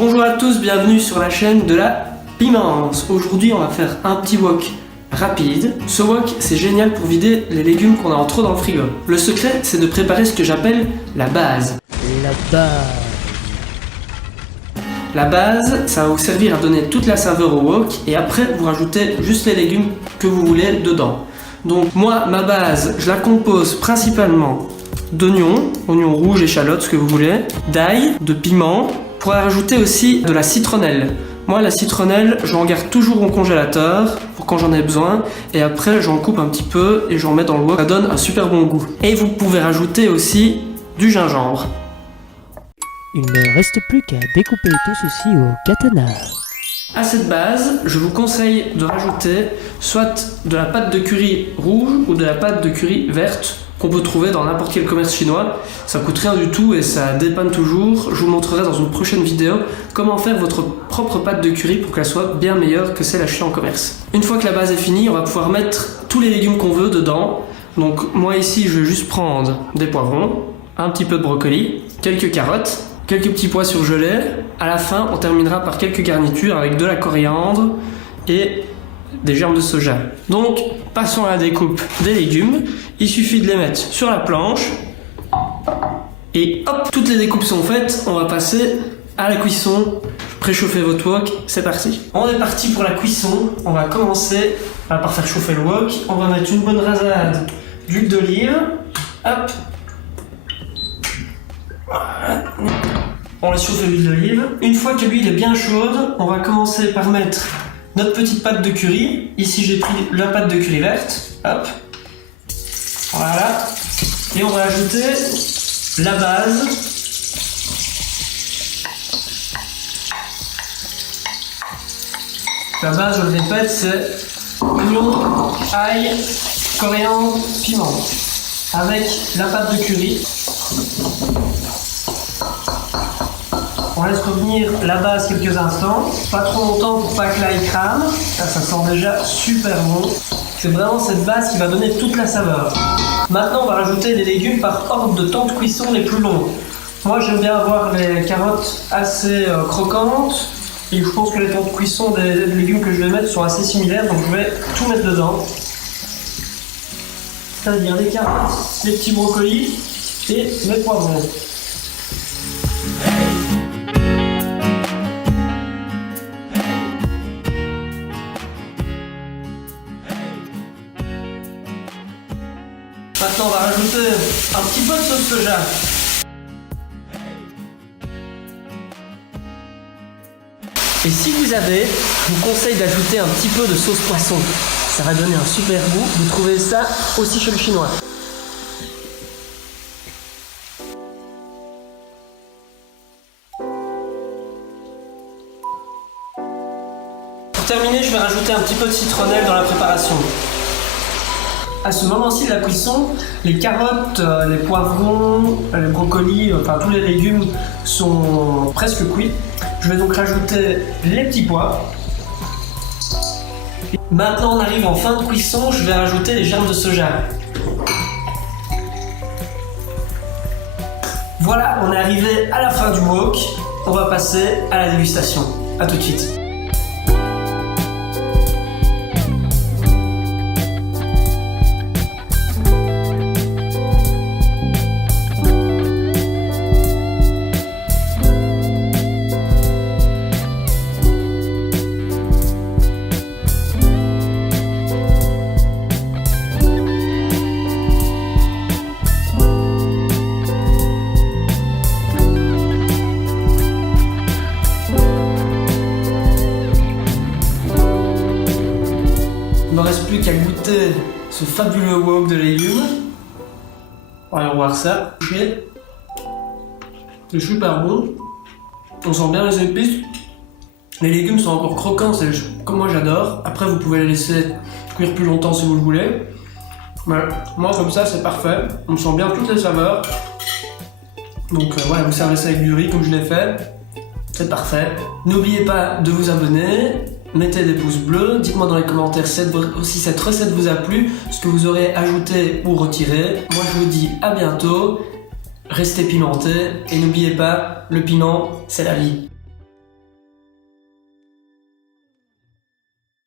Bonjour à tous, bienvenue sur la chaîne de la Pimence. Aujourd'hui on va faire un petit wok rapide. Ce wok c'est génial pour vider les légumes qu'on a en trop dans le frigo. Le secret c'est de préparer ce que j'appelle la base. La base, ça va vous servir à donner toute la saveur au wok et après vous rajoutez juste les légumes que vous voulez dedans. Donc moi, ma base, je la compose principalement d'oignons, oignons rouges, échalotes, ce que vous voulez, d'ail, de piment. Vous pourrez rajouter aussi de la citronnelle. Moi, la citronnelle, j'en garde toujours au congélateur pour quand j'en ai besoin. Et après, j'en coupe un petit peu et j'en mets dans le wok. Ça donne un super bon goût. Et vous pouvez rajouter aussi du gingembre. Il ne reste plus qu'à découper tout ceci au katana. À cette base, je vous conseille de rajouter soit de la pâte de curry rouge ou de la pâte de curry verte qu'on peut trouver dans n'importe quel commerce chinois. Ça coûte rien du tout et ça dépanne toujours. Je vous montrerai dans une prochaine vidéo comment faire votre propre pâte de curry pour qu'elle soit bien meilleure que celle achetée en commerce. Une fois que la base est finie, on va pouvoir mettre tous les légumes qu'on veut dedans. Donc moi ici, je vais juste prendre des poivrons, un petit peu de brocoli, quelques carottes, quelques petits pois surgelés. À la fin, on terminera par quelques garnitures avec de la coriandre et des germes de soja. Donc, passons à la découpe des légumes. Il suffit de les mettre sur la planche. Et hop, toutes les découpes sont faites. On va passer à la cuisson. Préchauffez votre wok, c'est parti. On est parti pour la cuisson. On va commencer par faire chauffer le wok. On va mettre une bonne rasade d'huile d'olive. Hop. Voilà. On laisse chauffer l'huile d'olive. Une fois que l'huile est bien chaude, on va commencer par mettre notre petite pâte de curry. Ici j'ai pris la pâte de curry verte. Hop. Voilà. Et on va ajouter la base. La base, je le répète, c'est oignon, ail, coriandre, piment. Avec la pâte de curry. On laisse revenir la base quelques instants, pas trop longtemps pour pas que l'ail crame. Ça sent déjà super bon. C'est vraiment cette base qui va donner toute la saveur. Maintenant, on va rajouter les légumes par ordre de temps de cuisson les plus longs. Moi, j'aime bien avoir les carottes assez croquantes. Et je pense que les temps de cuisson des légumes que je vais mettre sont assez similaires, donc je vais tout mettre dedans. C'est-à-dire les carottes, les petits brocolis et les poivrons. Maintenant, on va rajouter un petit peu de sauce soja. Et si vous avez, je vous conseille d'ajouter un petit peu de sauce poisson. Ça va donner un super goût. Vous trouvez ça aussi chez le chinois. Pour terminer, je vais rajouter un petit peu de citronnelle dans la préparation. À ce moment-ci de la cuisson, les carottes, les poivrons, les brocolis, enfin tous les légumes sont presque cuits. Je vais donc rajouter les petits pois. Maintenant on arrive en fin de cuisson, je vais rajouter les germes de soja. Voilà, on est arrivé à la fin du wok. On va passer à la dégustation. A tout de suite. Il ne me reste plus qu'à goûter ce fabuleux wok de légumes. Allons voir ça. C'est super bon. On sent bien les épices. Les légumes sont encore croquants, c'est comme moi j'adore. Après vous pouvez les laisser cuire plus longtemps si vous le voulez. Mais moi comme ça c'est parfait. On sent bien toutes les saveurs. Donc voilà, vous servez ça avec du riz comme je l'ai fait. C'est parfait. N'oubliez pas de vous abonner. Mettez des pouces bleus, dites-moi dans les commentaires si cette recette vous a plu, ce que vous aurez ajouté ou retiré. Moi je vous dis à bientôt, restez pimentés et n'oubliez pas, le piment c'est la vie.